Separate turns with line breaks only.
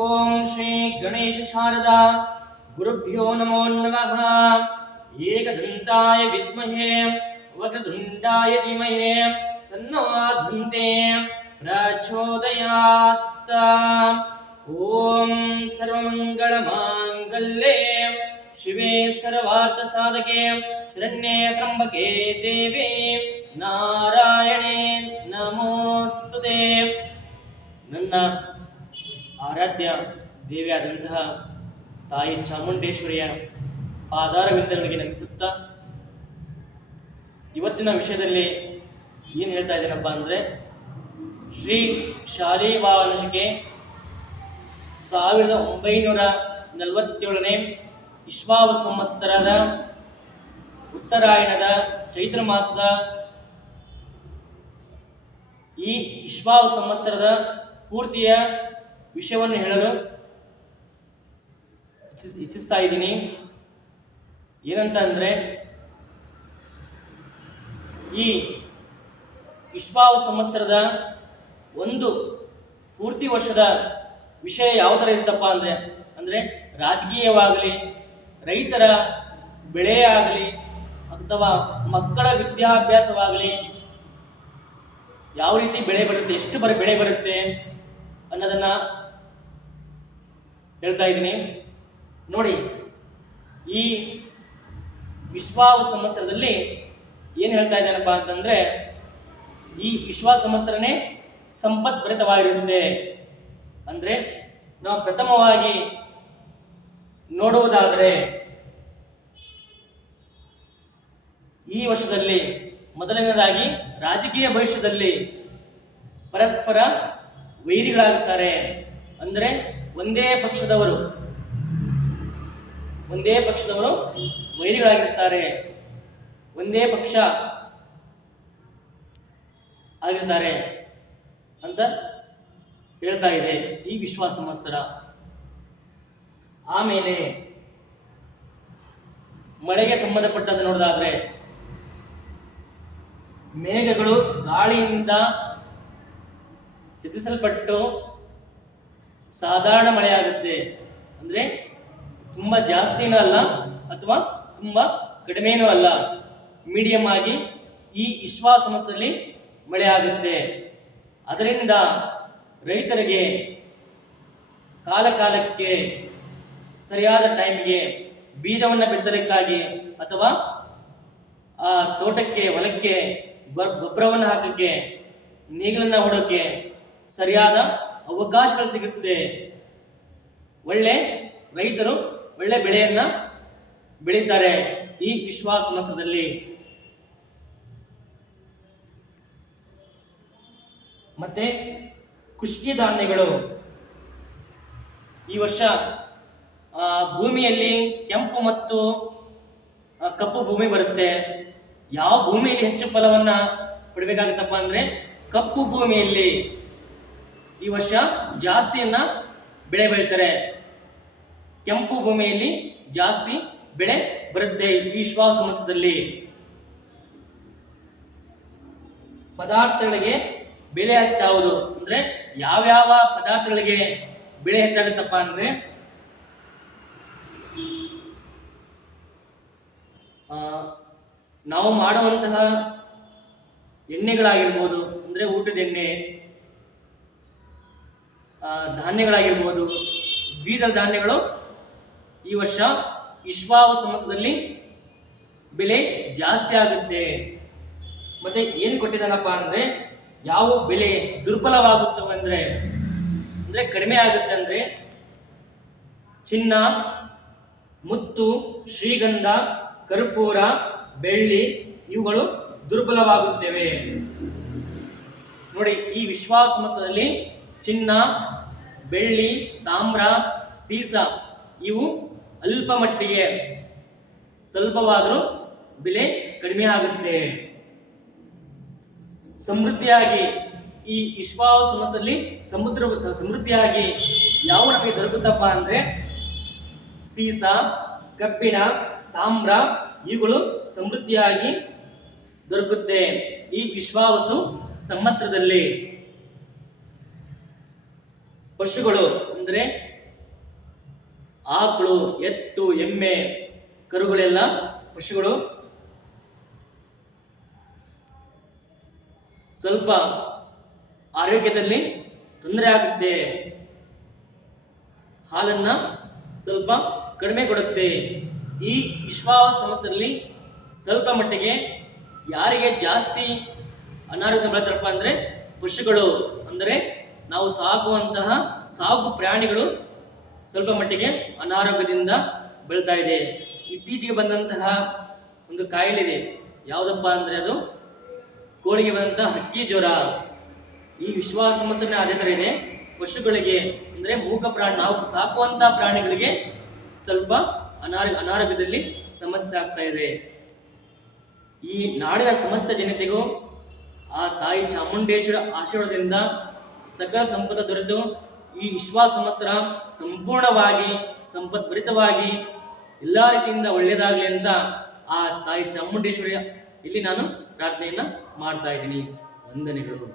ಓಂ ಶ್ರೀ ಗಣೇಶ ಶಾರದಾ ಗುರುಭ್ಯೋ ನಮೋ ನಮಃ ಏಕದಂತಾಯ ವಿದ್ಮಹೇ ವಕ್ರತುಂಡಾಯ ಧೀಮಹಿ ತನ್ನೋ ಧುಂತೆ ಪ್ರಚೋದಯಾತ್ ಓಂ ಸರ್ವಮಂಗಳಮಾಂಗಲ್ಯೆ ಶಿವೆ ಸರ್ವಾರ್ಥ ಸಾಧಕೆ ಶರಣ್ಯೇ ತ್ರಂಬಕೆ ದೇವಿ ನಾರಾಯಣೇ ನಮೋಸ್ತುತೆ ನನ್ನ ಆರಾಧ್ಯ ದೇವಿಯಾದಂತಹ ತಾಯಿ ಚಾಮುಂಡೇಶ್ವರಿಯ ಪಾದಾರವಿಂದಗಳಿಗೆ ನಮಿಸುತ್ತಾ ಇವತ್ತಿನ ವಿಷಯದಲ್ಲಿ ಏನು ಹೇಳ್ತಾ ಇದ್ದೇನಪ್ಪ ಅಂದರೆ ಶ್ರೀ ಶಾಲಿವಾನಶಿಕೆ ಸಾವಿರದ ಒಂಬೈನೂರ ನಲವತ್ತೇಳನೇ ಇಶ್ವಾವ ಸಂವತ್ಸರದ ಉತ್ತರಾಯಣದ ಚೈತ್ರ ಮಾಸದ ಈ ಇಶ್ವಾವ ಸಂವತ್ಸರದ ಪೂರ್ತಿಯ ವಿಷಯವನ್ನು ಹೇಳಲು ಇಚ್ಛಿಸ್- ಇಚ್ಛಿಸ್ತಾ ಇದ್ದೀನಿ. ಏನಂತ ಅಂದರೆ ಈ ವಿಶ್ವಾವ ಸಂವತ್ಸರದ ಒಂದು ಪೂರ್ತಿ ವರ್ಷದ ವಿಷಯ ಯಾವುದರ ಇರುತ್ತಪ್ಪ ಅಂದರೆ ಅಂದರೆ ರಾಜಕೀಯವಾಗಲಿ, ರೈತರ ಬೆಳೆ ಆಗಲಿ ಅಥವಾ ಮಕ್ಕಳ ವಿದ್ಯಾಭ್ಯಾಸವಾಗಲಿ ಯಾವ ರೀತಿ ಬೆಳೆ ಬರುತ್ತೆ, ಎಷ್ಟು ಬರ, ಬೆಳೆ ಬರುತ್ತೆ ಅನ್ನೋದನ್ನ ಹೇಳ್ತಾ ಇದ್ದೀನಿ. ನೋಡಿ, ಈ ವಿಶ್ವಾವ ಸಂವತ್ಸರದಲ್ಲಿ ಏನು ಹೇಳ್ತಾ ಇದ್ದಾನಪ್ಪ ಅಂತಂದ್ರೆ, ಈ ವಿಶ್ವ ಸಂವತ್ಸರನೇ ಸಂಪತ್ ಭರಿತವಾಗಿರುತ್ತೆ ಅಂದ್ರೆ, ನಾವು ಪ್ರಥಮವಾಗಿ ನೋಡುವುದಾದರೆ, ಈ ವರ್ಷದಲ್ಲಿ ಮೊದಲನೇದಾಗಿ ರಾಜಕೀಯ ಭವಿಷ್ಯದಲ್ಲಿ ಪರಸ್ಪರ ವೈರಿಗಳಾಗುತ್ತಾರೆ. ಅಂದರೆ ಒಂದೇ ಪಕ್ಷದವರು ಒಂದೇ ಪಕ್ಷದವರು ವೈರಿಗಳಾಗಿರ್ತಾರೆ ಒಂದೇ ಪಕ್ಷ ಆಗಿರ್ತಾರೆ ಅಂತ ಹೇಳ್ತಾ ಇದೆ ಈ ವಿಶ್ವಾಸ ಸಂವತ್ಸರ ಆಮೇಲೆ ಮಳೆಗೆ ಸಂಬಂಧಪಟ್ಟಂತೆ ನೋಡೋದಾದ್ರೆ, ಮೇಘಗಳು ಗಾಳಿಯಿಂದ ಚದುರಿಸಲ್ಪಟ್ಟು ಸಾಧಾರಣ ಮಳೆಯಾಗುತ್ತೆ ಅಂದರೆ ತುಂಬ ಜಾಸ್ತಿನೂ ಅಲ್ಲ ಅಥವಾ ತುಂಬ ಕಡಿಮೆನೂ ಅಲ್ಲ. ಮೀಡಿಯಂ ಆಗಿ ಈ ವಿಶ್ವಾಸ ಮತದಲ್ಲಿ ಮಳೆ ಆಗುತ್ತೆ. ಅದರಿಂದ ರೈತರಿಗೆ ಕಾಲ ಕಾಲಕ್ಕೆ ಸರಿಯಾದ ಟೈಮ್ಗೆ ಬೀಜವನ್ನು ಬಿತ್ತಲಿಕ್ಕಾಗಿ ಅಥವಾ ಆ ತೋಟಕ್ಕೆ, ಹೊಲಕ್ಕೆ ಗೊಬ್ಬರವನ್ನು ಹಾಕಕ್ಕೆ, ನೇಗಿಲನ್ನು ಹೊಡೋಕ್ಕೆ ಸರಿಯಾದ ಅವಕಾಶಗಳು ಸಿಗುತ್ತೆ. ಒಳ್ಳೆ ರೈತರು ಒಳ್ಳೆ ಬೆಳೆಯನ್ನ ಬೆಳೀತಾರೆ ಈ ವಿಶ್ವಾಸ ಮಾಸದಲ್ಲಿ ಮತ್ತೆ ಖುಷ್ಕಿ ಧಾನ್ಯಗಳು. ಈ ವರ್ಷ ಭೂಮಿಯಲ್ಲಿ ಕೆಂಪು ಮತ್ತು ಕಪ್ಪು ಭೂಮಿ ಬರುತ್ತೆ. ಯಾವ ಭೂಮಿಯಲ್ಲಿ ಹೆಚ್ಚು ಫಲವನ್ನ ಪಡಿಬೇಕಾಗುತ್ತಪ್ಪ ಅಂದ್ರೆ ಕಪ್ಪು ಭೂಮಿಯಲ್ಲಿ. ಈ ವರ್ಷ ಜಾಸ್ತಿಯನ್ನ ಬೆಳೆ ಬೆಳೀತಾರೆ. ಕೆಂಪು ಭೂಮಿಯಲ್ಲಿ ಜಾಸ್ತಿ ಬೆಳೆ ಬರುತ್ತೆ ಈ ವಿಶ್ವಾಸ ಮಾಸದಲ್ಲಿ. ಪದಾರ್ಥಗಳಿಗೆ ಬೆಲೆ ಹೆಚ್ಚಾವುದು ಅಂದ್ರೆ ಯಾವ್ಯಾವ ಪದಾರ್ಥಗಳಿಗೆ ಬೆಳೆ ಹೆಚ್ಚಾಗುತ್ತಪ್ಪ ಅಂದ್ರೆ ನಾವು ಮಾಡುವಂತಹ ಎಣ್ಣೆಗಳಾಗಿರ್ಬೋದು, ಅಂದರೆ ಊಟದ ಎಣ್ಣೆ ಧಾನ್ಯಗಳಾಗಿರ್ಬೋದು, ದ್ವಿದಳ ಧಾನ್ಯಗಳು. ಈ ವರ್ಷ ವಿಶ್ವಾವ ಸಂವತ್ಸರದಲ್ಲಿ ಬೆಲೆ ಜಾಸ್ತಿ ಆಗುತ್ತೆ. ಮತ್ತೆ ಏನು ಕೊಟ್ಟಿದ್ದಾನಪ್ಪ ಅಂದರೆ, ಯಾವ ಬೆಲೆ ದುರ್ಬಲವಾಗುತ್ತವೆ ಅಂದರೆ ಅಂದರೆ ಕಡಿಮೆ ಆಗುತ್ತೆ ಅಂದರೆ, ಚಿನ್ನ, ಮುತ್ತು, ಶ್ರೀಗಂಧ, ಕರ್ಪೂರ, ಬೆಳ್ಳಿ ಇವುಗಳು ದುರ್ಬಲವಾಗುತ್ತವೆ. ನೋಡಿ, ಈ ವಿಶ್ವಾಸ ಮತದಲ್ಲಿ ಚಿನ್ನ ಬೆಳ್ಳಿ, ತಾಮ್ರ, ಸೀಸ ಇವು ಅಲ್ಪ ಮಟ್ಟಿಗೆ ಸ್ವಲ್ಪವಾದರೂ ಬೆಲೆ ಕಡಿಮೆ ಆಗುತ್ತೆ. ಸಮೃದ್ಧಿಯಾಗಿ ಈ ಇಶ್ವಾವ ಸಮುದ್ರದಲ್ಲಿ ಸಮುದ್ರ, ಸಮೃದ್ಧಿಯಾಗಿ ಯಾವ ನಮಗೆ ದೊರಕುತ್ತಪ್ಪ ಅಂದರೆ ಸೀಸ, ಕಬ್ಬಿಣ, ತಾಮ್ರ ಇವುಗಳು ಸಮೃದ್ಧಿಯಾಗಿ ದೊರಕುತ್ತೆ ಈ ವಿಶ್ವಾವಸು ಸಂವತ್ಸರದಲ್ಲಿ ಪಶುಗಳು ಅಂದರೆ ಆಕಳು, ಎತ್ತು, ಎಮ್ಮೆ, ಕರುಗಳೆಲ್ಲ ಪಶುಗಳು ಸ್ವಲ್ಪ ಆರೋಗ್ಯದಲ್ಲಿ ತೊಂದರೆ ಆಗುತ್ತೆ. ಹಾಲನ್ನು ಸ್ವಲ್ಪ ಕಡಿಮೆ ಕೊಡುತ್ತೆ. ಈ ವಿಶ್ವಾಸಮತದಲ್ಲಿ ಸ್ವಲ್ಪ ಮಟ್ಟಿಗೆ ಯಾರಿಗೆ ಜಾಸ್ತಿ ಅನಾರೋಗ್ಯ ಬರುತ್ತಪ್ಪ ಅಂದರೆ ಪಶುಗಳು ಅಂದರೆ ನಾವು ಸಾಕುವಂತಹ ಸಾಕು ಪ್ರಾಣಿಗಳು ಸ್ವಲ್ಪ ಮಟ್ಟಿಗೆ ಅನಾರೋಗ್ಯದಿಂದ ಬೀಳ್ತಾ ಇದೆ. ಇತ್ತೀಚೆಗೆ ಬಂದಂತಹ ಒಂದು ಕಾಯಿಲೆ ಇದೆ ಯಾವುದಪ್ಪ ಅಂದರೆ ಅದು ಕೋಳಿಗೆ ಬಂದಂತಹ ಹಕ್ಕಿ ಜ್ವರ. ಈ ವಿಶ್ವಾಸ ಸಮತನೇ ಅದೇ ಥರ ಇದೆ. ಪಶುಗಳಿಗೆ ಅಂದರೆ ಮೂಕ ಪ್ರಾಣಿ, ನಾವು ಸಾಕುವಂಥ ಪ್ರಾಣಿಗಳಿಗೆ ಸ್ವಲ್ಪ ಅನಾರೋಗ್ಯ, ಅನಾರೋಗ್ಯದಲ್ಲಿ ಸಮಸ್ಯೆ ಆಗ್ತಾ ಇದೆ. ಈ ನಾಡಿನ ಸಮಸ್ತ ಜನತೆಗೂ ಆ ತಾಯಿ ಚಾಮುಂಡೇಶ್ವರ ಆಶೀರ್ವಾದದಿಂದ ಸಕಲ ಸಂಪದ ದೊರೆತು. ಈ ವಿಶ್ವಾಸ ಸಮಸ್ತರ ಸಂಪೂರ್ಣವಾಗಿ ಸಂಪದ್ಭರಿತವಾಗಿ ಎಲ್ಲ ರೀತಿಯಿಂದ ಒಳ್ಳೆಯದಾಗಲಿ ಅಂತ ಆ ತಾಯಿ ಚಾಮುಂಡೇಶ್ವರಿಯ ಇಲ್ಲಿ ನಾನು ಪ್ರಾರ್ಥನೆಯನ್ನು ಮಾಡ್ತಾ ಇದ್ದೀನಿ. ವಂದನೆಗಳು.